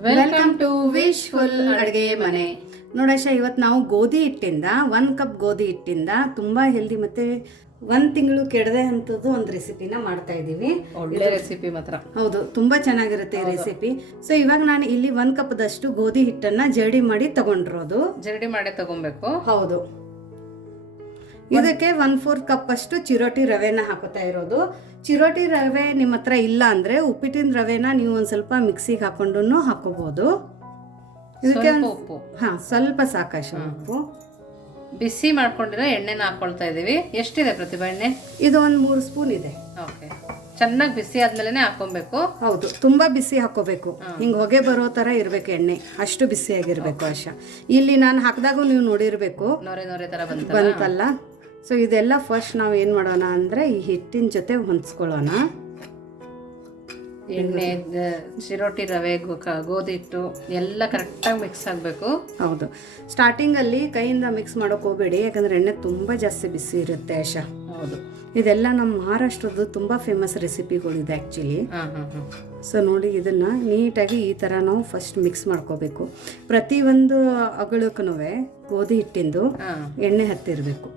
Welcome to wish full ಅಡುಗೆ ಮನೆ. ನೋಡಶ ಇವತ್ತು ನಾವು ಗೋಧಿ ಹಿಟ್ಟಿಂದ ಒನ್ ಕಪ್ ಗೋಧಿ ಹಿಟ್ಟಿಂದ ತುಂಬ ಹೆಲ್ದಿ ಮತ್ತು ಒಂದು ತಿಂಗಳು ಕೆಡದೆ ಅಂತದ್ದು ಒಂದು ರೆಸಿಪಿನ ಮಾಡ್ತಾ ಇದ್ದೀವಿ. ಒಳ್ಳೆ ರೆಸಿಪಿ ಮಾತ್ರ. ಹೌದು ತುಂಬ ಚೆನ್ನಾಗಿರುತ್ತೆ ಈ ರೆಸಿಪಿ ಸೊ ಇವಾಗ ನಾನು ಇಲ್ಲಿ ಒಂದು ಕಪ್ದಷ್ಟು ಗೋಧಿ ಹಿಟ್ಟನ್ನು ಜರಡಿ ಮಾಡಿ ತಗೊಂಡಿರೋದು. ಜರಡಿ ಮಾಡಿ ತಗೊಬೇಕು. ಹೌದು. ಇದಕ್ಕೆ ಒನ್ ಫೋರ್ತ್ ಕಪ್ ಅಷ್ಟು ಚಿರೋಟಿ ರವೆನ ಹಾಕೋತಾ ಇರೋದು. ಚಿರೋಟಿ ರವೆ ನಿಮ್ಮ ಹತ್ರ ಇಲ್ಲ ಅಂದ್ರೆ ಉಪ್ಪಿಟ್ಟಿನ ರವೆನ ನೀವು ಒಂದು ಸ್ವಲ್ಪ ಮಿಕ್ಸಿಗೆ ಹಾಕೊಂಡು ಹಾಕೋಬಹುದು ಇದಕ್ಕೆ ಉಪ್ಪು. ಹಾ ಸ್ವಲ್ಪ ಸಾಕಷ್ಟು ಉಪ್ಪು. ಬಿಸಿ ಮಾಡ್ಕೊಂಡಿರೋ ಎಣ್ಣೆನ ಹಾಕೊಳ್ತಾ ಇದೀವಿ. ಎಷ್ಟಿದೆ ಪ್ರತಿಭಾ ಎಣ್ಣೆ? ಇದು ಒಂದು ಮೂರು ಸ್ಪೂನ್ ಇದೆ. ಓಕೆ. ಚೆನ್ನಾಗಿ ಬಿಸಿ ಆದ್ಮೇಲೆ ಹಾಕೊಬೇಕು. ಹೌದು ತುಂಬಾ ಬಿಸಿ ಹಾಕೋಬೇಕು. ಹಿಂಗ್ ಹೊಗೆ ಬರೋ ತರ ಇರ್ಬೇಕು ಎಣ್ಣೆ. ಅಷ್ಟು ಬಿಸಿಯಾಗಿರ್ಬೇಕು ಆಶಾ. ಇಲ್ಲಿ ನಾನು ಹಾಕಿದಾಗ ನೀವು ನೋಡಿರ್ಬೇಕು. ನೋರೆ ನೋರೆ ತರ ಬಂತ ಬಂತಲ್ಲ. ಸೊ ಇದೆಲ್ಲ ಫಸ್ಟ್ ನಾವು ಏನು ಮಾಡೋಣ ಅಂದರೆ ಈ ಹಿಟ್ಟಿನ ಜೊತೆ ಹೊಂದ್ಸ್ಕೊಳ್ಳೋಣ. ಎಣ್ಣೆ ಶಿರೋಟಿ ಚಿರೋಟಿ ರವೆ ಗೋಧಿ ಹಿಟ್ಟು ಎಲ್ಲ ಕರೆಕ್ಟಾಗಿ ಮಿಕ್ಸ್ ಆಗಬೇಕು. ಹೌದು. ಸ್ಟಾರ್ಟಿಂಗಲ್ಲಿ ಕೈಯಿಂದ ಮಿಕ್ಸ್ ಮಾಡೋಕೆ ಹೋಗಬೇಡಿ ಯಾಕಂದರೆ ಎಣ್ಣೆ ತುಂಬ ಜಾಸ್ತಿ ಬಿಸಿ ಇರುತ್ತೆ ಆಶಾ ಹೌದು. ಇದೆಲ್ಲ ನಮ್ಮ ಮಹಾರಾಷ್ಟ್ರದ್ದು ತುಂಬ ಫೇಮಸ್ ರೆಸಿಪಿಗಳಿದೆ ಆ್ಯಕ್ಚುಲಿ ಸೊ ನೋಡಿ ಇದನ್ನು ನೀಟಾಗಿ ಈ ಥರ ನಾವು ಫಸ್ಟ್ ಮಿಕ್ಸ್ ಮಾಡ್ಕೋಬೇಕು. ಪ್ರತಿಯೊಂದು ಅಗಳಕ್ಕೂ ಗೋಧಿ ಹಿಟ್ಟಿಂದು ಎಣ್ಣೆ ಹತ್ತಿರಬೇಕು.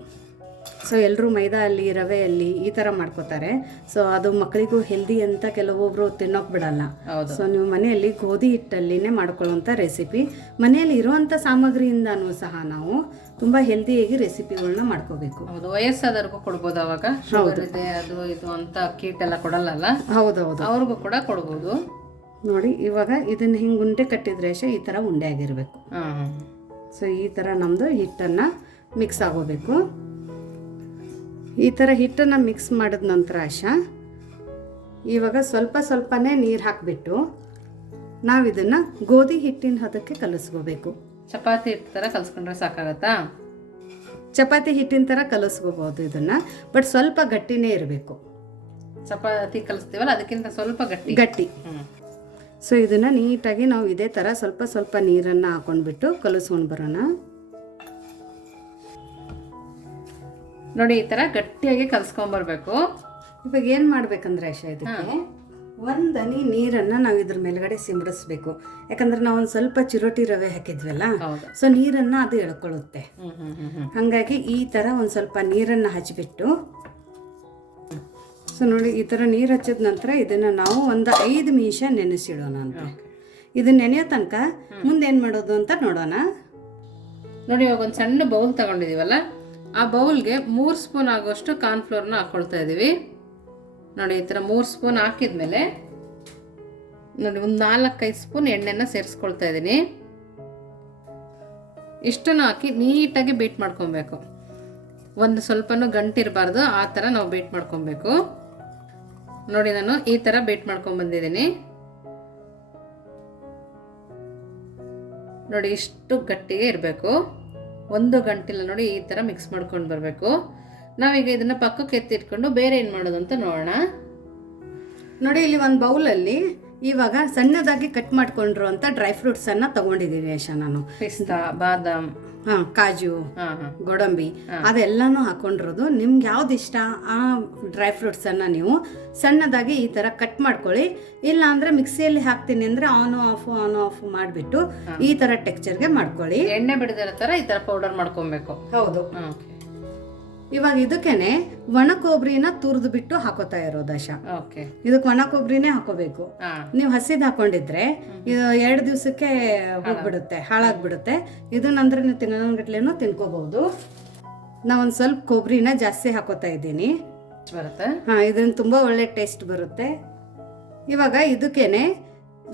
ಸೊ ಎಲ್ಲರೂ ಮೈದಾ ಅಲ್ಲಿ ರವೆ ಅಲ್ಲಿ ಈ ಥರ ಮಾಡ್ಕೋತಾರೆ. ಸೊ ಅದು ಮಕ್ಕಳಿಗೂ ಹೆಲ್ದಿ ಅಂತ ಕೆಲವೊಬ್ರು ತಿನ್ನೋಕೆ ಬಿಡಲ್ಲ. ಹೌದು. ಸೊ ನೀವು ಮನೆಯಲ್ಲಿ ಗೋಧಿ ಹಿಟ್ಟಲ್ಲಿನೇ ಮಾಡ್ಕೊಳ್ಳುವಂಥ ರೆಸಿಪಿ. ಮನೆಯಲ್ಲಿ ಇರುವಂಥ ಸಾಮಗ್ರಿಯಿಂದನೂ ಸಹ ನಾವು ತುಂಬ ಹೆಲ್ದಿಯಾಗಿ ರೆಸಿಪಿಗಳನ್ನ ಮಾಡ್ಕೋಬೇಕು. ಹೌದು ವಯಸ್ಸಾದವ್ರಿಗೂ ಕೊಡ್ಬೋದು ಅವಾಗ. ಹೌದು. ಅದು ಇದು ಅಂತ ಕೀಟ್ ಎಲ್ಲ ಹೌದು ಹೌದೌದು. ಅವ್ರಿಗೂ ಕೂಡ ಕೊಡ್ಬೋದು. ನೋಡಿ ಇವಾಗ ಇದನ್ನ ಹಿಂಗೆ ಉಂಡೆ ಕಟ್ಟಿದ್ರೆ ಅಷ್ಟೇ ಈ ಥರ ಉಂಡೆ ಆಗಿರಬೇಕು. ಸೊ ಈ ಥರ ನಮ್ಮದು ಹಿಟ್ಟನ್ನು ಮಿಕ್ಸ್ ಆಗೋಬೇಕು. ಈ ಥರ ಹಿಟ್ಟನ್ನು ಮಿಕ್ಸ್ ಮಾಡಿದ ನಂತರ ಆಶಾ ಇವಾಗ ಸ್ವಲ್ಪ ಸ್ವಲ್ಪನೇ ನೀರು ಹಾಕಿಬಿಟ್ಟು ನಾವು ಇದನ್ನು ಗೋಧಿ ಹಿಟ್ಟಿನ ಹದಕ್ಕೆ ಕಲಸ್ಕೋಬೇಕು. ಚಪಾತಿ ಹಿಟ್ಟು ಥರ ಕಲಸ್ಕೊಂಡ್ರೆ ಸಾಕಾಗತ್ತಾ? ಚಪಾತಿ ಹಿಟ್ಟಿನ ಥರ ಕಲಸ್ಕೋಬೋದು ಇದನ್ನು ಬಟ್ ಸ್ವಲ್ಪ ಗಟ್ಟಿನೇ ಇರಬೇಕು. ಚಪಾತಿ ಕಲಿಸ್ತೀವಲ್ಲ ಅದಕ್ಕಿಂತ ಸ್ವಲ್ಪ ಗಟ್ಟಿ. ಗಟ್ಟಿ. ಸೊ ಇದನ್ನು ನೀಟಾಗಿ ನಾವು ಇದೇ ಥರ ಸ್ವಲ್ಪ ಸ್ವಲ್ಪ ನೀರನ್ನು ಹಾಕೊಂಡ್ಬಿಟ್ಟು ಕಲಸ್ಕೊಂಡು ಬರೋಣ. ನೋಡಿ ಈ ತರ ಗಟ್ಟಿಯಾಗಿ ಕಲ್ಸ್ಕೊಂಬರ್ಬೇಕು. ಇವಾಗ ಏನು ಮಾಡ್ಬೇಕಂದ್ರೆ ಆಶಾ ಇದಕ್ಕೆ ಒಂದು ಹನಿ ನೀರನ್ನು ನಾವು ಇದ್ರ ಮೇಲ್ಗಡೆ ಸಿಂಬಡಿಸ್ಬೇಕು. ಯಾಕಂದ್ರೆ ನಾವು ಒಂದು ಸ್ವಲ್ಪ ಚಿರೋಟಿ ರವೆ ಹಾಕಿದ್ವಲ್ಲ ಸೊ ನೀರನ್ನು ಅದು ಎಳ್ಕೊಳ್ಳುತ್ತೆ. ಹಾಗಾಗಿ ಈ ಥರ ಒಂದು ಸ್ವಲ್ಪ ನೀರನ್ನು ಹಚ್ಚಿಬಿಟ್ಟು ಸೊ ನೋಡಿ ಈ ಥರ ನೀರು ಹಚ್ಚಿದ ನಂತರ ಇದನ್ನು ನಾವು ಒಂದು ಐದು ನಿಮಿಷ ನೆನೆಸಿಡೋಣ ಅಂತ. ಇದನ್ನ ನೆನೆಯೋ ತನಕ ಮುಂದೆ ಏನು ಮಾಡೋದು ಅಂತ ನೋಡೋಣ. ನೋಡಿ ಇವಾಗ ಒಂದು ಸಣ್ಣ ಬೌಲ್ ತಗೊಂಡಿದೀವಲ್ಲ? ಆ ಬೌಲ್ಗೆ ಮೂರು ಸ್ಪೂನ್ ಆಗೋಷ್ಟು ಕಾರ್ನ್ಫ್ಲೋರ್ನ ಹಾಕ್ಕೊಳ್ತಾ ಇದ್ದೀವಿ. ನೋಡಿ, ಈ ಥರ ಮೂರು ಸ್ಪೂನ್ ಹಾಕಿದ್ಮೇಲೆ ನೋಡಿ, ಒಂದು ನಾಲ್ಕೈದು ಸ್ಪೂನ್ ಎಣ್ಣೆನ ಸೇರಿಸ್ಕೊಳ್ತಾ ಇದ್ದೀನಿ. ಇಷ್ಟನ್ನು ಹಾಕಿ ನೀಟಾಗಿ ಬೀಟ್ ಮಾಡ್ಕೊಬೇಕು. ಒಂದು ಸ್ವಲ್ಪನೂ ಗಂಟಿರಬಾರ್ದು, ಆ ಥರ ನಾವು ಬೀಟ್ ಮಾಡ್ಕೊಬೇಕು. ನೋಡಿ, ನಾನು ಈ ಥರ ಬೀಟ್ ಮಾಡ್ಕೊಂಬಂದಿದ್ದೀನಿ ನೋಡಿ, ಇಷ್ಟು ಗಟ್ಟಿಗೆ ಇರಬೇಕು. ಒಂದು ಗಂಟೆಲ್ಲ ನೋಡಿ ಈ ಥರ ಮಿಕ್ಸ್ ಮಾಡ್ಕೊಂಡು ಬರಬೇಕು. ನಾವೀಗ ಇದನ್ನು ಪಕ್ಕಕ್ಕೆ ಎತ್ತಿಟ್ಕೊಂಡು ಬೇರೆ ಏನು ಮಾಡೋದು ಅಂತ ನೋಡೋಣ. ನೋಡಿ ಇಲ್ಲಿ ಒಂದು ಬೌಲಲ್ಲಿ ಇವಾಗ ಸಣ್ಣದಾಗಿ ಕಟ್ ಮಾಡ್ಕೊಂಡಿರೋ ಡ್ರೈ ಫ್ರೂಟ್ಸನ್ನು ತೊಗೊಂಡಿದ್ದೀನಿ ಯಶ ನಾನು. ಪಿಸ್ತಾ, ಬಾದಾಮ್. ಕಾಜು ಗೋಡಂಬಿ ಅದೆಲ್ಲಾನು ಹಾಕೊಂಡಿರೋದು. ನಿಮ್ಗೆ ಯಾವ್ದು ಇಷ್ಟ ಆ ಡ್ರೈ ಫ್ರೂಟ್ಸನ್ನು ನೀವು ಸಣ್ಣದಾಗಿ ಈ ಥರ ಕಟ್ ಮಾಡ್ಕೊಳ್ಳಿ. ಇಲ್ಲ ಅಂದರೆ ಮಿಕ್ಸಿಯಲ್ಲಿ ಹಾಕ್ತೀನಿ ಅಂದರೆ ಆನ್ ಆಫ್ ಆನ್ ಆಫ್ ಮಾಡಿಬಿಟ್ಟು ಈ ಥರ ಟೆಕ್ಚರ್ಗೆ ಮಾಡ್ಕೊಳ್ಳಿ. ಎಣ್ಣೆ ಬಿಡದಿರೋ ಥರ ಈ ಥರ ಪೌಡರ್ ಮಾಡ್ಕೊಬೇಕು. ಹೌದು. ಇವಾಗ ಇದಕ್ಕೇನೆ ಒಣ ಕೊಬ್ಬರಿನ ತುರಿದು ಬಿಟ್ಟು ಹಾಕೋತಾ ಇರೋದು ದಶ. ಓಕೆ. ಇದಕ್ಕೆ ಒಣ ಕೊಬ್ಬರಿನೇ ಹಾಕೋಬೇಕು. ನೀವು ಹಸಿದ್ ಹಾಕೊಂಡಿದ್ರೆ ಎರಡು ದಿವಸಕ್ಕೆ ಹೋಗ್ಬಿಡುತ್ತೆ ಹಾಳಾಗ್ಬಿಡುತ್ತೆ. ಇದನ್ನಂದ್ರೆ ನೀವು ತಿಂಗಳಗಟ್ಲೆನೂ ತಿನ್ಕೋಬಹುದು. ನಾವೊಂದು ಸ್ವಲ್ಪ ಕೊಬ್ಬರಿನ ಜಾಸ್ತಿ ಹಾಕೋತಾ ಇದ್ದೀನಿ. ಬರುತ್ತೆ? ಹಾಂ ಇದರಿಂದ ತುಂಬ ಒಳ್ಳೆ ಟೇಸ್ಟ್ ಬರುತ್ತೆ. ಇವಾಗ ಇದಕ್ಕೇನೆ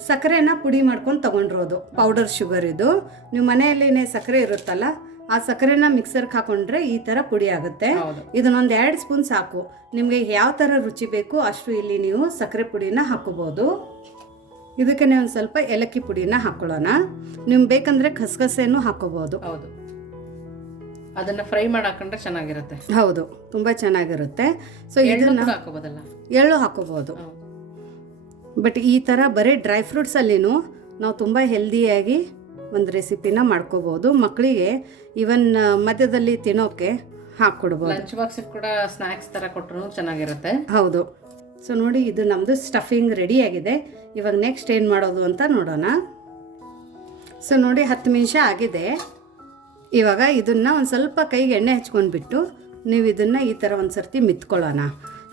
ಸಕ್ಕರೆನ ಪುಡಿ ಮಾಡ್ಕೊಂಡು ತಗೊಂಡಿರೋದು ಪೌಡರ್ ಶುಗರ್ ಇದು. ನೀವು ಮನೆಯಲ್ಲಿನೇ ಸಕ್ಕರೆ ಇರುತ್ತಲ್ಲ ಆ ಸಕ್ಕರೆನ ಮಿಕ್ಸರ್ಗೆ ಹಾಕೊಂಡ್ರೆ ಈ ಥರ ಪುಡಿ ಆಗುತ್ತೆ. ಇದನ್ನೊಂದು ಎರಡು ಸ್ಪೂನ್ ಸಾಕು. ನಿಮಗೆ ಯಾವ ಥರ ರುಚಿ ಬೇಕು ಅಷ್ಟು ಇಲ್ಲಿ ನೀವು ಸಕ್ಕರೆ ಪುಡಿನ ಹಾಕೋಬೋದು. ಇದಕ್ಕೆ ಒಂದು ಸ್ವಲ್ಪ ಏಲಕ್ಕಿ ಪುಡಿನ ಹಾಕೊಳ್ಳೋಣ. ನಿಮ್ಗೆ ಬೇಕಂದ್ರೆ ಖಸಖಸೆನೂ ಹಾಕೋಬೋದು. ಹೌದು. ಅದನ್ನ ಫ್ರೈ ಮಾಡಿ ಹಾಕೊಂಡ್ರೆ ಚೆನ್ನಾಗಿರುತ್ತೆ. ಹೌದು ತುಂಬ ಚೆನ್ನಾಗಿರುತ್ತೆ. ಸೊ ಇದನ್ನ ಹಾಕೋಬೋದಲ್ಲ? ಎಳ್ಳು ಹಾಕೋಬೋದು. ಹೌದು. ಬಟ್ ಈ ಥರ ಬರೀ ಡ್ರೈ ಫ್ರೂಟ್ಸಲ್ಲಿನೂ ನಾವು ತುಂಬ ಹೆಲ್ದಿಯಾಗಿ ಒಂದು ರೆಸಿಪಿನ ಮಾಡ್ಕೋಬೋದು. ಮಕ್ಕಳಿಗೆ ಇವನ್ ಮಧ್ಯದಲ್ಲಿ ತಿನ್ನೋಕೆ ಹಾಕ್ಕೊಡ್ಬೋದು. ಲಂಚ್ ಬಾಕ್ಸ್ ಕೂಡ ಸ್ನ್ಯಾಕ್ಸ್ ತರ ಕೊಟ್ಟರು ಚೆನ್ನಾಗಿರುತ್ತೆ. ಹೌದು. ಸೊ ನೋಡಿ ಇದು ನಮ್ಮದು ಸ್ಟಫಿಂಗ್ ರೆಡಿ ಆಗಿದೆ. ಇವಾಗ ನೆಕ್ಸ್ಟ್ ಏನು ಮಾಡೋದು ಅಂತ ನೋಡೋಣ. ಸೊ ನೋಡಿ ಹತ್ತು ನಿಮಿಷ ಆಗಿದೆ. ಇವಾಗ ಇದನ್ನು ಒಂದು ಸ್ವಲ್ಪ ಕೈಗೆ ಎಣ್ಣೆ ಹಚ್ಕೊಂಡ್ಬಿಟ್ಟು ನೀವು ಇದನ್ನು ಈ ಥರ ಒಂದು ಸರ್ತಿ ಮಿತ್ಕೊಳ್ಳೋಣ.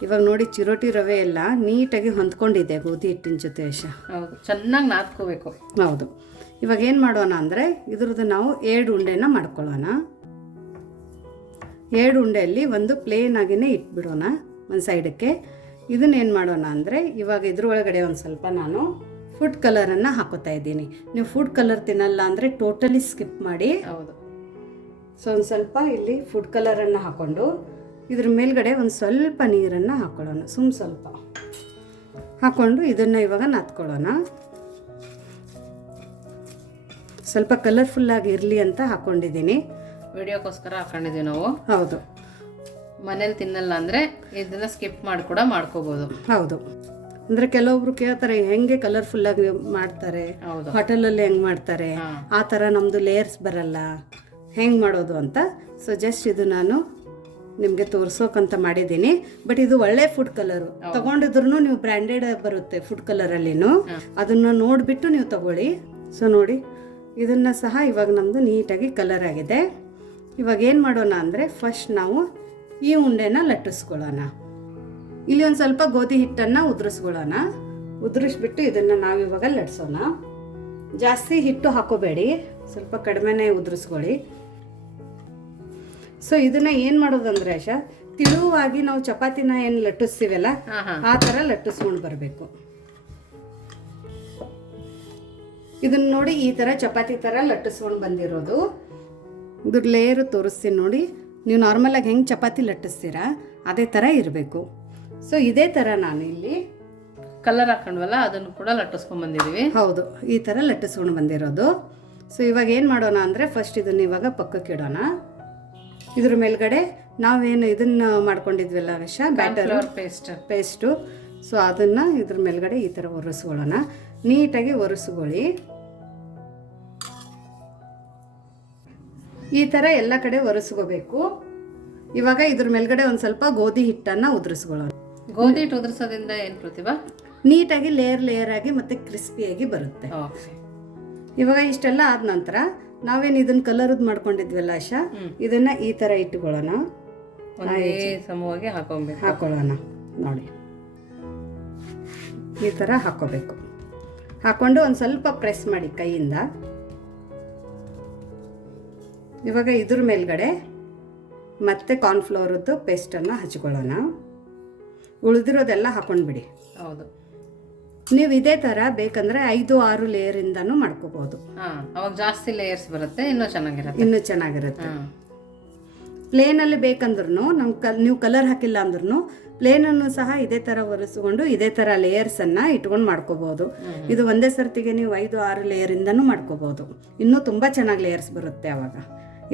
ಇವಾಗ ನೋಡಿ ಚಿರೋಟಿ ರವೆ ಎಲ್ಲ ನೀಟಾಗಿ ಹೊಂದ್ಕೊಂಡಿದೆ ಗೋಧಿ ಹಿಟ್ಟಿನ ಜೊತೆ ಹೌದು ಚೆನ್ನಾಗಿ ನಾದ್ಕೋಬೇಕು. ಹೌದು. ಇವಾಗ ಏನು ಮಾಡೋಣ ಅಂದರೆ ಇದ್ರದ್ದು ನಾವು ಎರಡು ಉಂಡೆನ ಮಾಡ್ಕೊಳ್ಳೋಣ. ಎರಡು ಉಂಡೆಯಲ್ಲಿ ಒಂದು ಪ್ಲೇನ್ ಆಗಿನೇ ಇಟ್ಬಿಡೋಣ ಒಂದು ಸೈಡಕ್ಕೆ ಇದನ್ನೇನು ಮಾಡೋಣ ಅಂದರೆ ಇವಾಗ ಇದ್ರೊಳಗಡೆ ಒಂದು ಸ್ವಲ್ಪ ನಾನು ಫುಡ್ ಕಲರನ್ನು ಹಾಕೋತಾ ಇದ್ದೀನಿ. ನೀವು ಫುಡ್ ಕಲರ್ ತಿನ್ನಲ್ಲ ಅಂದರೆ ಟೋಟಲಿ ಸ್ಕಿಪ್ ಮಾಡಿ. ಹೌದು. ಸೊ ಒಂದು ಸ್ವಲ್ಪ ಇಲ್ಲಿ ಫುಡ್ ಕಲರನ್ನು ಹಾಕ್ಕೊಂಡು ಇದ್ರ ಮೇಲ್ಗಡೆ ಒಂದು ಸ್ವಲ್ಪ ನೀರನ್ನು ಹಾಕ್ಕೊಳ್ಳೋಣ ಸುಮ್ಮ ಸ್ವಲ್ಪ. ಹಾಕ್ಕೊಂಡು ಇದನ್ನು ಇವಾಗ ನಾದ್ಕೊಳ್ಳೋಣ. ಸ್ವಲ್ಪ ಕಲರ್ಫುಲ್ಲಾಗಿ ಇರಲಿ ಅಂತ ಹಾಕೊಂಡಿದ್ದೀನಿ. ವಿಡಿಯೋಕ್ಕೋಸ್ಕರ ಹಾಕೊಂಡಿದ್ದೀವಿ ನಾವು. ಹೌದು. ಮನೇಲಿ ತಿನ್ನಲ್ಲ ಅಂದರೆ ಇದನ್ನ ಸ್ಕಿಪ್ ಮಾಡಿ ಕೂಡ ಮಾಡ್ಕೋಬೋದು. ಹೌದು. ಅಂದ್ರೆ ಕೆಲವೊಬ್ರು ಕೇಳ್ತಾರೆ ಹೆಂಗೆ ಕಲರ್ಫುಲ್ಲಾಗಿ ಮಾಡ್ತಾರೆ? ಹೋಟೆಲ್ ಅಲ್ಲಿ ಹೆಂಗ್ ಮಾಡ್ತಾರೆ? ಆ ತರ ನಮ್ದು ಲೇಯರ್ಸ್ ಬರಲ್ಲ. ಹೆಂಗ್ ಮಾಡೋದು ಅಂತ ಸೊ ಜಸ್ಟ್ ಇದು ನಾನು ನಿಮಗೆ ತೋರ್ಸೋಕಂತ ಮಾಡಿದ್ದೀನಿ. ಬಟ್ ಇದು ಒಳ್ಳೆ ಫುಡ್ ಕಲರ್ ತಗೊಂಡಿದ್ರು ನೀವು ಬ್ರ್ಯಾಂಡೆಡ್ ಬರುತ್ತೆ ಫುಡ್ ಕಲರ್ ಅಲ್ಲಿನೂ. ಅದನ್ನ ನೋಡ್ಬಿಟ್ಟು ನೀವು ತಗೊಳ್ಳಿ. ಸೊ ನೋಡಿ ಇದನ್ನು ಸಹ ಇವಾಗ ನಮ್ಮದು ನೀಟಾಗಿ ಕಲರ್ ಆಗಿದೆ. ಇವಾಗ ಏನು ಮಾಡೋಣ ಅಂದರೆ ಫಸ್ಟ್ ನಾವು ಈ ಉಂಡೆನ ಲಟ್ಟಿಸ್ಕೊಳ್ಳೋಣ. ಇಲ್ಲಿ ಒಂದು ಸ್ವಲ್ಪ ಗೋಧಿ ಹಿಟ್ಟನ್ನು ಉದುರಿಸ್ಕೊಳ್ಳೋಣ. ಉದುರಿಸ್ಬಿಟ್ಟು ಇದನ್ನು ನಾವಿವಾಗ ಲಟ್ಸೋಣ. ಜಾಸ್ತಿ ಹಿಟ್ಟು ಹಾಕೋಬೇಡಿ. ಸ್ವಲ್ಪ ಕಡಿಮೆನೇ ಉದುರಿಸ್ಕೊಳ್ಳಿ. ಸೊ ಇದನ್ನ ಏನು ಮಾಡೋದಂದ್ರೆ ಆಶಾ ತಿಳುವಾಗಿ ನಾವು ಚಪಾತಿನ ಏನು ಲಟ್ಟಿಸ್ತೀವಲ್ಲ ಆ ಥರ ಲಟ್ಟಿಸ್ಕೊಂಡು ಬರಬೇಕು. ಇದನ್ನ ನೋಡಿ ಈ ಥರ ಚಪಾತಿ ಥರ ಲಟ್ಟಿಸ್ಕೊಂಡು ಬಂದಿರೋದು. ಇದ್ರ ಲೇಯರು ತೋರಿಸ್ತೀನಿ ನೋಡಿ. ನೀವು ನಾರ್ಮಲಾಗಿ ಹೆಂಗೆ ಚಪಾತಿ ಲಟ್ಟಿಸ್ತೀರಾ ಅದೇ ಥರ ಇರಬೇಕು. ಸೊ ಇದೇ ಥರ ನಾನು ಇಲ್ಲಿ ಕಲರ್ ಹಾಕೊಂಡ್ವಲ್ಲ ಅದನ್ನು ಕೂಡ ಲಟ್ಟಿಸ್ಕೊಂಡು ಬಂದಿದ್ದೀವಿ ಹೌದು ಈ ಥರ ಲಟ್ಟಿಸ್ಕೊಂಡು ಬಂದಿರೋದು. ಸೊ ಇವಾಗ ಏನು ಮಾಡೋಣ ಅಂದರೆ ಫಸ್ಟ್ ಇದನ್ನು ಇವಾಗ ಪಕ್ಕಕ್ಕೆ ಇಡೋಣ. ಇದ್ರ ಮೇಲ್ಗಡೆ ನಾವೇನು ಇದನ್ನ ಮಾಡ್ಕೊಂಡಿದ್ವಲ್ಲ ವಿಷ? ಬ್ಯಾಟರ್ ಪೇಸ್ಟ್ ಪೇಸ್ಟು ಸೊ ಅದನ್ನು ಇದ್ರ ಮೇಲ್ಗಡೆ ಈ ಥರ ಒರೆಸ್ಕೊಳ್ಳೋಣ ನೀಟಾಗಿ ಒರೆಸ್ಕೊಳ್ಳಿ. ಈ ಥರ ಎಲ್ಲ ಕಡೆ ಒರೆಸ್ಕೋಬೇಕು. ಇವಾಗ ಇದ್ರ ಮೇಲ್ಗಡೆ ಒಂದು ಸ್ವಲ್ಪ ಗೋಧಿ ಹಿಟ್ಟನ್ನು ಉದುರಿಸ್ಕೊಳ್ಳೋಣ. ಗೋಧಿ ಹಿಟ್ಟು ಉದುರಿಸೋದ್ರಿಂದ ಏನು ಪ್ರತಿಭಾ? ನೀಟಾಗಿ ಲೇಯರ್ ಲೇಯರ್ ಆಗಿ ಮತ್ತು ಕ್ರಿಸ್ಪಿಯಾಗಿ ಬರುತ್ತೆ. ಇವಾಗ ಇಷ್ಟೆಲ್ಲ ಆದ ನಂತರ ನಾವೇನು ಇದನ್ನ ಕಲರ್ದು ಮಾಡ್ಕೊಂಡಿದ್ವಲ್ಲ ಆಶಾ. ಇದನ್ನ ಈ ಥರ ಇಟ್ಟುಕೊಳ್ಳೋಣ ಸಮವಾಗಿ ಹಾಕೊಬೇಕು. ಹಾಕೊಳ್ಳೋಣ. ನೋಡಿ. ಈ ಥರ ಹಾಕೋಬೇಕು. ಹಾಕೊಂಡು ಒಂದು ಸ್ವಲ್ಪ ಪ್ರೆಸ್ ಮಾಡಿ ಕೈಯಿಂದ. ಇವಾಗ ಇದ್ರ ಮೇಲ್ಗಡೆ ಮತ್ತೆ ಕಾರ್ನ್ಫ್ಲೋರದ್ದು ಪೇಸ್ಟನ್ನು ಹಚ್ಕೊಳ್ಳೋಣ. ಉಳಿದಿರೋದೆಲ್ಲ ಹಾಕೊಂಡ್ಬಿಡಿ ಹೌದು. ನೀವು ಇದೇ ಥರ ಬೇಕಂದ್ರೆ ಐದು ಆರು ಲೇಯರಿಂದನೂ ಮಾಡ್ಕೋಬೋದು. ಹಾ ಅವಾಗ ಜಾಸ್ತಿ ಲೇಯರ್ಸ್ ಬರುತ್ತೆ ಇನ್ನೂ ಚೆನ್ನಾಗಿರುತ್ತೆ. ಇನ್ನೂ ಚೆನ್ನಾಗಿರುತ್ತೆ. ಹಾ. ಪ್ಲೇನಲ್ಲಿ ಬೇಕಂದ್ರೂ ನಮ್ಮ ಕಲ್ ನೀವು ಕಲರ್ ಹಾಕಿಲ್ಲ ಅಂದ್ರೂ ಪ್ಲೇನನ್ನು ಸಹ ಇದೇ ಥರ ಒರೆಸ್ಕೊಂಡು ಇದೇ ಥರ ಲೇಯರ್ಸನ್ನು ಇಟ್ಕೊಂಡು ಮಾಡ್ಕೋಬೋದು. ಇದು ಒಂದೇ ಸರ್ತಿಗೆ ನೀವು ಐದು ಆರು ಲೇಯರಿಂದನೂ ಮಾಡ್ಕೋಬೋದು. ಇನ್ನೂ ತುಂಬ ಚೆನ್ನಾಗಿ ಲೇಯರ್ಸ್ ಬರುತ್ತೆ ಆವಾಗ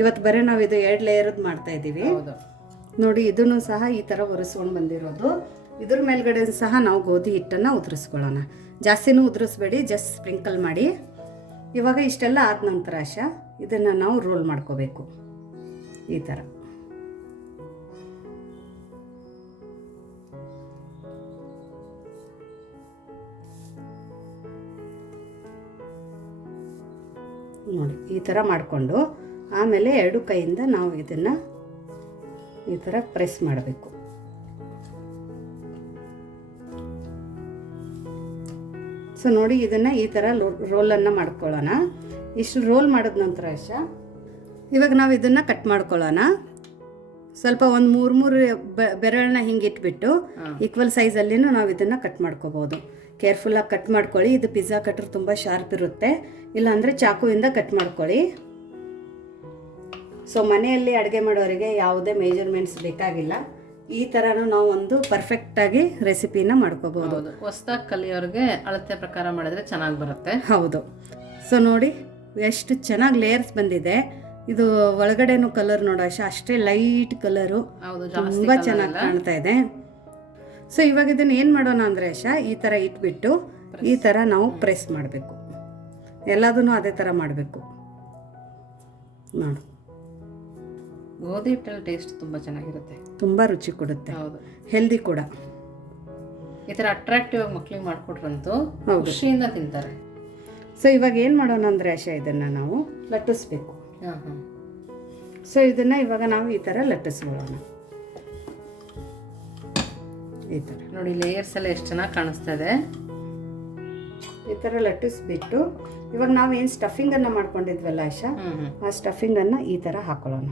ಇವತ್ತು ಬರೀ ನಾವು ಇದು ಎರಡು ಲೇಯರದ್ದು ಮಾಡ್ತಾ ಇದ್ದೀವಿ ನೋಡಿ ಇದನ್ನು ಸಹ ಈ ಥರ ಒರೆಸ್ಕೊಂಡು ಬಂದಿರೋದು. ಇದ್ರ ಮೇಲ್ಗಡೆ ಸಹ ನಾವು ಗೋಧಿ ಹಿಟ್ಟನ್ನು ಉದುರಿಸ್ಕೊಳ್ಳೋಣ. ಜಾಸ್ತಿನೂ ಉದುರಿಸ್ಬೇಡಿ ಜಸ್ಟ್ ಸ್ಪ್ರಿಂಕಲ್ ಮಾಡಿ. ಇವಾಗ ಇಷ್ಟೆಲ್ಲ ಆದ ನಂತರ ಆಶಾ ಇದನ್ನು ನಾವು ರೋಲ್ ಮಾಡ್ಕೋಬೇಕು. ಈ ಥರ ನೋಡಿ ಈ ಥರ ಮಾಡಿಕೊಂಡು ಆಮೇಲೆ ಎರಡು ಕೈಯಿಂದ ನಾವು ಇದನ್ನು ಈ ಥರ ಪ್ರೆಸ್ ಮಾಡಬೇಕು. ಸೊ ನೋಡಿ ಇದನ್ನು ಈ ಥರ ರೋಲನ್ನು ಮಾಡ್ಕೊಳ್ಳೋಣ. ಇಷ್ಟು ರೋಲ್ ಮಾಡಿದ ನಂತರ ಯಶ ಇವಾಗ ನಾವು ಇದನ್ನು ಕಟ್ ಮಾಡ್ಕೊಳ್ಳೋಣ. ಸ್ವಲ್ಪ ಒಂದು ಮೂರು ಮೂರು ಬೆರಳನ್ನ ಹಿಂಗೆ ಇಟ್ಬಿಟ್ಟು ಈಕ್ವಲ್ ಸೈಜಲ್ಲಿನೂ ನಾವು ಇದನ್ನು ಕಟ್ ಮಾಡ್ಕೋಬೋದು. ಕೇರ್ಫುಲ್ಲಾಗಿ ಕಟ್ ಮಾಡ್ಕೊಳ್ಳಿ. ಇದು ಪಿಜ್ಜಾ ಕಟ್ರ್ ತುಂಬ ಶಾರ್ಪ್ ಇರುತ್ತೆ. ಇಲ್ಲಾಂದರೆ ಚಾಕುವಿಂದ ಕಟ್ ಮಾಡ್ಕೊಳ್ಳಿ. ಸೊ ಮನೆಯಲ್ಲಿ ಅಡುಗೆ ಮಾಡೋರಿಗೆ ಯಾವುದೇ ಮೇಜರ್ಮೆಂಟ್ಸ್ ಬೇಕಾಗಿಲ್ಲ. ಈ ಥರನೂ ನಾವು ಒಂದು ಪರ್ಫೆಕ್ಟಾಗಿ ರೆಸಿಪಿನ ಮಾಡ್ಕೋಬೋದು. ಹೊಸ್ದಾಗಿ ಕಲಿಯೋರಿಗೆ ಅಳತೆ ಪ್ರಕಾರ ಮಾಡಿದ್ರೆ ಚೆನ್ನಾಗಿ ಬರುತ್ತೆ. ಹೌದು. ಸೊ ನೋಡಿ ಎಷ್ಟು ಚೆನ್ನಾಗಿ ಲೇಯರ್ಸ್ ಬಂದಿದೆ. ಇದು ಒಳಗಡೆನೂ ಕಲರ್ ನೋಡೋ ಅಷ್ಟ ಲೈಟ್ ಕಲರು ತುಂಬ ಚೆನ್ನಾಗಿ ಕಾಣ್ತಾ ಇದೆ. ಸೊ ಇವಾಗ ಇದನ್ನ ಏನು ಮಾಡೋಣ ಅಂದರೆ ಯಶ ಈ ಥರ ಇಟ್ಬಿಟ್ಟು ಈ ಥರ ನಾವು ಪ್ರೆಸ್ ಮಾಡಬೇಕು. ಎಲ್ಲದನ್ನು ಅದೇ ಥರ ಮಾಡಬೇಕು. ನೋಡು. ಗೋಧಿ ಹಿಟ್ಟಲ್ಲಿ ಟೇಸ್ಟ್ ತುಂಬ ಚೆನ್ನಾಗಿರುತ್ತೆ. ತುಂಬ ರುಚಿ ಕೊಡುತ್ತೆ. ಹೌದು. ಹೆಲ್ದಿ ಕೂಡ. ಈ ಥರ ಅಟ್ರಾಕ್ಟಿವ್ ಆಗಿ ಮಕ್ಕಳಿಗೆ ಮಾಡಿಕೊಟ್ರಂತೂ. ಖುಷಿಯಿಂದ ತಿಂತಾರೆ. ಸೊ ಇವಾಗ ಏನು ಮಾಡೋಣ ಅಂದರೆ ಆಶಾ ಇದನ್ನು ನಾವು ಲಟ್ಟಿಸ್ಬೇಕು. ಹಾಂ ಹಾಂ. ಸೊ ಇದನ್ನು ಇವಾಗ ನಾವು ಈ ಥರ ಲಟ್ಟಿಸ್ಕೊಳ್ಳೋಣ. ಈ ಥರ ನೋಡಿ ಲೇಯರ್ಸ್ ಎಲ್ಲ ಎಷ್ಟು ಚೆನ್ನಾಗಿ ಕಾಣಿಸ್ತಾ ಇದೆ ಈ ಥರ ಲಟ್ಟಿಸ್ಬಿಟ್ಟು ಇವಾಗ ನಾವು ಏನು ಸ್ಟಫಿಂಗನ್ನು ಮಾಡ್ಕೊಂಡಿದ್ವಲ್ಲ ಆಶಾ? ಆ ಸ್ಟಫಿಂಗನ್ನು ಈ ಥರ ಹಾಕೊಳ್ಳೋಣ.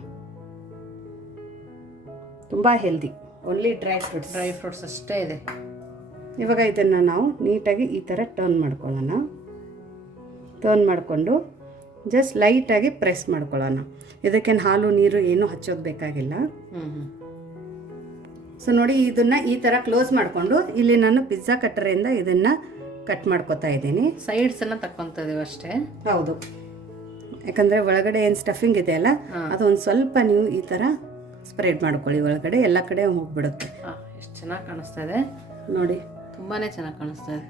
ತುಂಬ healthy only dry fruits dry fruits ಅಷ್ಟೇ ಇದೆ. ಇವಾಗ ಇದನ್ನು ನಾವು ನೀಟಾಗಿ ಈ ಥರ ಟರ್ನ್ ಮಾಡ್ಕೊಳ್ಳೋಣ. ಟರ್ನ್ ಮಾಡಿಕೊಂಡು ಜಸ್ಟ್ ಲೈಟಾಗಿ ಪ್ರೆಸ್ ಮಾಡ್ಕೊಳ್ಳೋಣ. ಇದಕ್ಕೇನು ಹಾಲು ನೀರು ಏನೂ ಹಚ್ಚೋದು ಬೇಕಾಗಿಲ್ಲ. ಹ್ಞೂ ಹ್ಞೂ ಸೊ ನೋಡಿ ಇದನ್ನು ಈ ಥರ ಕ್ಲೋಸ್ ಮಾಡಿಕೊಂಡು ಇಲ್ಲಿ ನಾನು ಪಿಜ್ಜಾ ಕಟ್ಟರಿಂದ ಇದನ್ನು ಕಟ್ ಮಾಡ್ಕೊತಾ ಇದ್ದೀನಿ. ಸೈಡ್ಸನ್ನು ತಕ್ಕೊತ ಇದೀವಿ ಅಷ್ಟೇ. ಹೌದು. ಯಾಕಂದರೆ ಒಳಗಡೆ ಏನು ಸ್ಟಫಿಂಗ್ ಇದೆ ಅಲ್ಲ ಹಾಂ. ಅದು ಒಂದು ಸ್ವಲ್ಪ ನೀವು ಈ ಥರ ಸ್ಪ್ರೆಡ್ ಮಾಡ್ಕೊಳ್ಳಿ. ಒಳಗಡೆ ಎಲ್ಲ ಕಡೆ ಹೋಗ್ಬಿಡುತ್ತೆ. ಎಷ್ಟು ಚೆನ್ನಾಗಿ ಕಾಣಿಸ್ತಾ ಇದೆ. ನೋಡಿ. ತುಂಬಾ ಚೆನ್ನಾಗಿ ಕಾಣಿಸ್ತಾ ಇದೆ.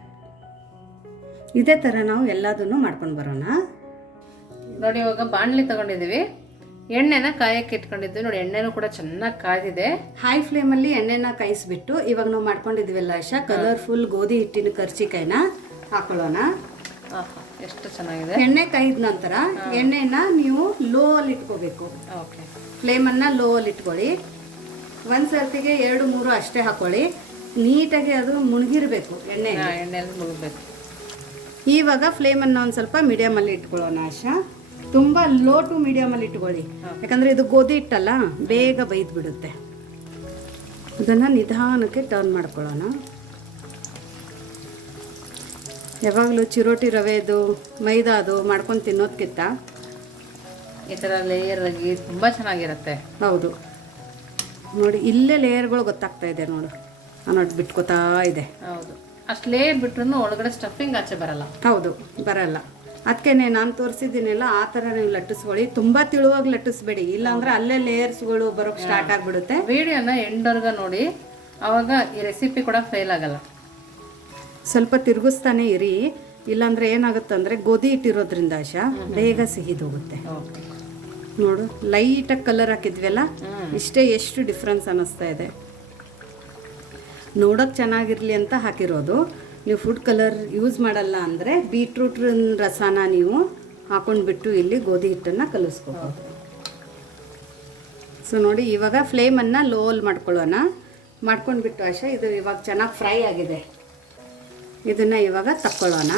ಇದೇ ಥರ ನಾವು ಎಲ್ಲದನ್ನು ಮಾಡ್ಕೊಂಡು ಬರೋಣ. ನೋಡಿ ಇವಾಗ ಬಾಣಲಿ ತಗೊಂಡಿದ್ದೀವಿ. ಎಣ್ಣೆನ ಕಾಯಕ್ಕೆ ಇಟ್ಕೊಂಡಿದ್ವಿ. ನೋಡಿ ಎಣ್ಣೆನೂ ಕೂಡ ಚೆನ್ನಾಗಿ ಕಾದಿದೆ ಹೈ ಫ್ಲೇಮಲ್ಲಿ ಎಣ್ಣೆನ ಕಾಯಿಸ್ಬಿಟ್ಟು ಇವಾಗ ನಾವು ಮಾಡ್ಕೊಂಡಿದ್ವಲ್ಲ ಆಶಾ ಕಲರ್ಫುಲ್ ಗೋಧಿ ಹಿಟ್ಟಿನ ಕರ್ಚಿಕಾಯಿನ ಹಾಕೊಳ್ಳೋಣ. ಎಷ್ಟು ಚೆನ್ನಾಗಿದೆ. ಎಣ್ಣೆ ಕಾಯ್ದ ನಂತರ ಎಣ್ಣೆನ ನೀವು ಲೋ ಅಲ್ಲಿ ಇಟ್ಕೋಬೇಕು. ಓಕೆ. ಫ್ಲೇಮನ್ನು ಲೋ ಅಲ್ಲಿ ಇಟ್ಕೊಳ್ಳಿ. ಒಂದು ಸರ್ತಿಗೆ ಎರಡು ಮೂರು ಅಷ್ಟೇ ಹಾಕೊಳ್ಳಿ. ನೀಟಾಗಿ ಅದು ಮುಣಗಿರ್ಬೇಕು ಎಣ್ಣೆ ಎಣ್ಣೆ ಎಣ್ಣೆಯಲ್ಲಿ ಮುಳುಗಬೇಕು ಇವಾಗ ಫ್ಲೇಮನ್ನು ಒಂದು ಸ್ವಲ್ಪ ಮೀಡಿಯಮಲ್ಲಿ ಇಟ್ಕೊಳ್ಳೋಣ ಆಶಾ ತುಂಬ ಲೋ ಟು ಮೀಡಿಯಮಲ್ಲಿ ಇಟ್ಕೊಳ್ಳಿ. ಯಾಕಂದರೆ ಇದು ಗೋಧಿ ಹಿಟ್ಟಲ್ಲ ಬೇಗ ಬೈದು ಬಿಡುತ್ತೆ ಅದನ್ನ ನಿಧಾನಕ್ಕೆ ಟರ್ನ್ ಮಾಡ್ಕೊಳ್ಳೋಣ. ಯಾವಾಗಲೂ ಚಿರೋಟಿ ರವೆದು ಮೈದಾದು ಮಾಡ್ಕೊಂಡು ತಿನ್ನೋದಕ್ಕಿಂತ ಈ ಥರ ಲೇಯರ್ ಆಗಿ ತುಂಬ ಚೆನ್ನಾಗಿರುತ್ತೆ. ಹೌದು. ನೋಡಿ ಇಲ್ಲೇ ಲೇಯರ್ಗಳು ಗೊತ್ತಾಗ್ತಾ ಇದೆ ನೋಡು. ಅನ್ನೋಟ್ ಬಿಟ್ಕೋತಾ ಇದೆ. ಹೌದು. ಅಷ್ಟು ಲೇಯರ್ ಬಿಟ್ರು ಒಳಗಡೆ ಸ್ಟಫಿಂಗ್ ಆಚೆ ಬರಲ್ಲ. ಹೌದು ಬರಲ್ಲ. ಅದಕ್ಕೆ ನಾನು ತೋರಿಸಿದ್ದೀನಲ್ಲ ಆ ಥರ ನೀವು ಲಟ್ಟಿಸ್ಕೊಳ್ಳಿ. ತುಂಬ ತಿಳುವಾಗಿ ಲಟ್ಟಿಸ್ಬೇಡಿ. ಇಲ್ಲಾಂದ್ರೆ ಅಲ್ಲೇ ಲೇಯರ್ಸ್ಗಳು ಬರೋಕ್ಕೆ ಸ್ಟಾರ್ಟ್ ಆಗಿಬಿಡುತ್ತೆ. ವಿಡಿಯೋನ ಎಂಡರ್ಗ ನೋಡಿ. ಆವಾಗ ಈ ರೆಸಿಪಿ ಕೂಡ ಫೇಲ್ ಆಗಲ್ಲ. ಸ್ವಲ್ಪ ತಿರುಗಿಸ್ತಾನೆ ಇರಿ. ಇಲ್ಲಾಂದ್ರೆ ಏನಾಗುತ್ತಂದ್ರೆ ಗೋಧಿ ಇಟ್ಟಿರೋದ್ರಿಂದ ಆಶಾ ಬೇಗ ಸಿಹಿದೋಗುತ್ತೆ ಹೋಗುತ್ತೆ ನೋಡು ಲೈಟಾಗಿ ಕಲರ್ ಹಾಕಿದ್ವಲ್ಲ. ಇಷ್ಟೇ ಎಷ್ಟು ಡಿಫ್ರೆನ್ಸ್ ಅನ್ನಿಸ್ತಾ ಇದೆ. ನೋಡೋಕೆ ಚೆನ್ನಾಗಿರಲಿ ಅಂತ ಹಾಕಿರೋದು. ನೀವು ಫುಡ್ ಕಲರ್ ಯೂಸ್ ಮಾಡಲ್ಲ ಅಂದರೆ ಬೀಟ್ರೂಟ್ ರಸನ ನೀವು ಹಾಕೊಂಡ್ಬಿಟ್ಟು ಇಲ್ಲಿ ಗೋಧಿ ಹಿಟ್ಟನ್ನು ಕಲಿಸ್ಕೋಬೋದು. ಸೊ ನೋಡಿ, ಇವಾಗ ಫ್ಲೇಮನ್ನು ಲೋಲ್ ಮಾಡ್ಕೊಳ್ಳೋಣ. ಮಾಡ್ಕೊಂಡ್ಬಿಟ್ಟು ಆಶಾ, ಇದು ಇವಾಗ ಚೆನ್ನಾಗಿ ಫ್ರೈ ಆಗಿದೆ. ಇದನ್ನು ಇವಾಗ ತಕ್ಕೊಳ್ಳೋಣ.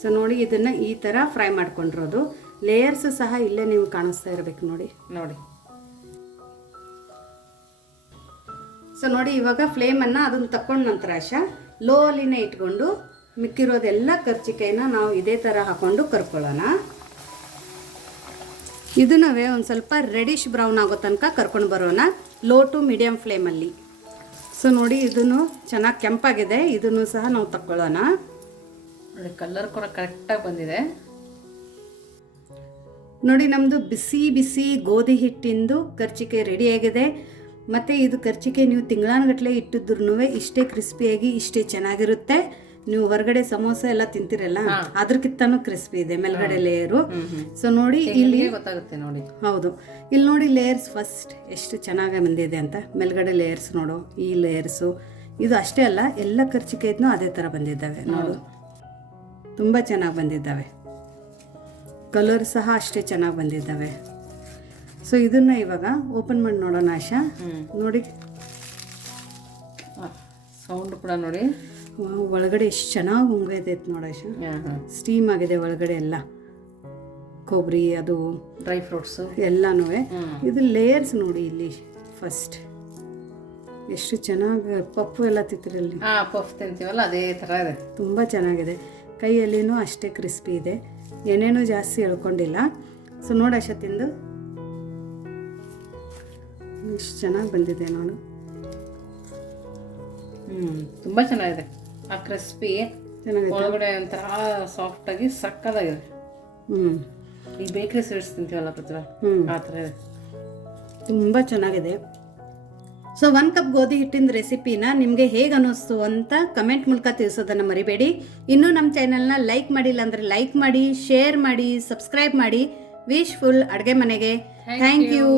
ಸೊ ನೋಡಿ, ಇದನ್ನು ಈ ಥರ ಫ್ರೈ ಮಾಡ್ಕೊಂಡಿರೋದು. ಲೇಯರ್ಸು ಸಹ ಇಲ್ಲೇ ನೀವು ಕಾಣಿಸ್ತಾ ಇರಬೇಕು ನೋಡಿ. ನೋಡಿ. ಸೊ ನೋಡಿ ಇವಾಗ ಫ್ಲೇಮನ್ನು ಅದನ್ನು ತಕ್ಕೊಂಡ ನಂತರ ಆಶಾ ಲೋ ಅಲ್ಲಿನೇ ಇಟ್ಕೊಂಡು ಮಿಕ್ಕಿರೋದೆಲ್ಲ ಕರ್ಚಿಕಾಯಿನ ನಾವು ಇದೇ ಥರ ಹಾಕೊಂಡು ಕರ್ಕೊಳ್ಳೋಣ. ಇದನ್ನವೇ ಒಂದು ಸ್ವಲ್ಪ ರೆಡಿಶ್ ಬ್ರೌನ್ ಆಗೋ ತನಕ ಕರ್ಕೊಂಡು ಬರೋಣ ಲೋ ಟು ಮೀಡಿಯಮ್ ಫ್ಲೇಮಲ್ಲಿ ಸೊ ನೋಡಿ ಇದನ್ನು ಚೆನ್ನಾಗಿ ಕೆಂಪಾಗಿದೆ ಇದನ್ನು ಸಹ ನಾವು ತಕ್ಕೊಳ್ಳೋಣ. ನೋಡಿ ಕಲರ್ ಕೂಡ ಕರೆಕ್ಟಾಗಿ ಬಂದಿದೆ. ನೋಡಿ ನಮ್ಮದು ಬಿಸಿ ಬಿಸಿ ಗೋಧಿ ಹಿಟ್ಟಿಂದು ಕರ್ಚಿಕಾಯಿ ರೆಡಿಯಾಗಿದೆ ಮತ್ತು ಇದು ಖರ್ಚಿಗೆ ನೀವು ತಿಂಗಳಾನುಗಟ್ಟಲೆ ಇಟ್ಟಿದ್ರು ಇಷ್ಟೇ ಕ್ರಿಸ್ಪಿಯಾಗಿ ಇಷ್ಟೇ ಚೆನ್ನಾಗಿರುತ್ತೆ. ನೀವು ಹೊರಗಡೆ ಸಮೋಸ ಎಲ್ಲ ತಿಂತಿರಲ್ಲ ಅದ್ರಕ್ಕಿಂತನೂ ಕ್ರಿಸ್ಪಿ ಇದೆ ಮೇಲ್ಗಡೆ ಲೇಯರು ಸೊ ನೋಡಿ ಇಲ್ಲಿ ಗೊತ್ತಾಗುತ್ತೆ ನೋಡಿ. ಹೌದು. ಇಲ್ಲಿ ನೋಡಿ ಲೇಯರ್ಸ್ ಫಸ್ಟ್ ಎಷ್ಟು ಚೆನ್ನಾಗಿ ಬಂದಿದೆ ಅಂತ. ಮೇಲ್ಗಡೆ ಲೇಯರ್ಸ್ ನೋಡು ಈ ಲೇಯರ್ಸು ಇದು ಅಷ್ಟೇ ಅಲ್ಲ ಎಲ್ಲ ಕರ್ಚಿಕಾಯಿದ್ನೂ ಅದೇ ಥರ ಬಂದಿದ್ದಾವೆ ನೋಡು. ತುಂಬ ಚೆನ್ನಾಗಿ ಬಂದಿದ್ದಾವೆ. ಕಲರ್ ಸಹ ಅಷ್ಟೇ ಚೆನ್ನಾಗಿ ಬಂದಿದ್ದಾವೆ. ಸೊ ಇದನ್ನ ಇವಾಗ ಓಪನ್ ಮಾಡಿ ನೋಡೋಣ ಆಶಾ. ನೋಡಿ. ಸೌಂಡ್ ಕೂಡ ನೋಡಿ. ಒಳಗಡೆ ಎಷ್ಟು ಚೆನ್ನಾಗಿ ಉಂಗೈತೈತೆ ನೋಡ ಆಶಾ. ಸ್ಟೀಮ್ ಆಗಿದೆ ಒಳಗಡೆ ಎಲ್ಲ. ಕೊಬ್ಬರಿ ಅದು ಡ್ರೈ ಫ್ರೂಟ್ಸು ಎಲ್ಲನೂ. ಇದು ಲೇಯರ್ಸ್ ನೋಡಿ ಇಲ್ಲಿ ಫಸ್ಟ್ ಎಷ್ಟು ಚೆನ್ನಾಗಿ ಪಪ್ಪು ಎಲ್ಲ ತಿಂತಿರಲ್ಲಿ ಪಫ್ ತಿಂತೀವಲ್ಲ ಅದೇ ಥರ ಇದೆ. ತುಂಬ ಚೆನ್ನಾಗಿದೆ. ಕೈಯಲ್ಲಿನೂ ಅಷ್ಟೇ ಕ್ರಿಸ್ಪಿ ಇದೆ. ಏನೇನೂ ಜಾಸ್ತಿ ಎಳ್ಕೊಂಡಿಲ್ಲ ಸೊ ನೋಡಿ ಆಶಾ ತಿಂದು. ಎಷ್ಟು ಚೆನ್ನಾಗಿ ಬಂದಿದೆ ನೋಡು. ಹ್ಞೂ ತುಂಬ ಚೆನ್ನಾಗಿದೆ. ಆ ಕ್ರಿಸ್ಪಿ ಚೆನ್ನಾಗಿದೆ ಒಳಗಡೆ ಒಂಥರ ಸಾಫ್ಟಾಗಿ ಸಕ್ಕದಾಗಿದೆ ಹ್ಞೂ ಈ ಬೇಕ್ರಿ ಸ್ವೀಟ್ಸ್ ತಿಂತೀವಲ್ಲ ಪತ್ರ ಆ ಥರ ಇದೆ. ತುಂಬ ಚೆನ್ನಾಗಿದೆ. ಸೊ ಒನ್ ಕಪ್ ಗೋಧಿ ಹಿಟ್ಟಿನ ರೆಸಿಪಿನ ನಿಮಗೆ ಹೇಗೆ ಅನ್ನಿಸ್ತು ಅಂತ ಕಮೆಂಟ್ ಮೂಲಕ ತಿಳಿಸೋದನ್ನು ಮರಿಬೇಡಿ. ಇನ್ನೂ ನಮ್ಮ ಚಾನಲ್ನ ಲೈಕ್ ಮಾಡಿಲ್ಲ ಅಂದರೆ ಲೈಕ್ ಮಾಡಿ ಶೇರ್ ಮಾಡಿ ಸಬ್ಸ್ಕ್ರೈಬ್ ಮಾಡಿ. ವಿಶ್ ಫುಲ್ ಅಡುಗೆ ಮನೆಗೆ. Thank you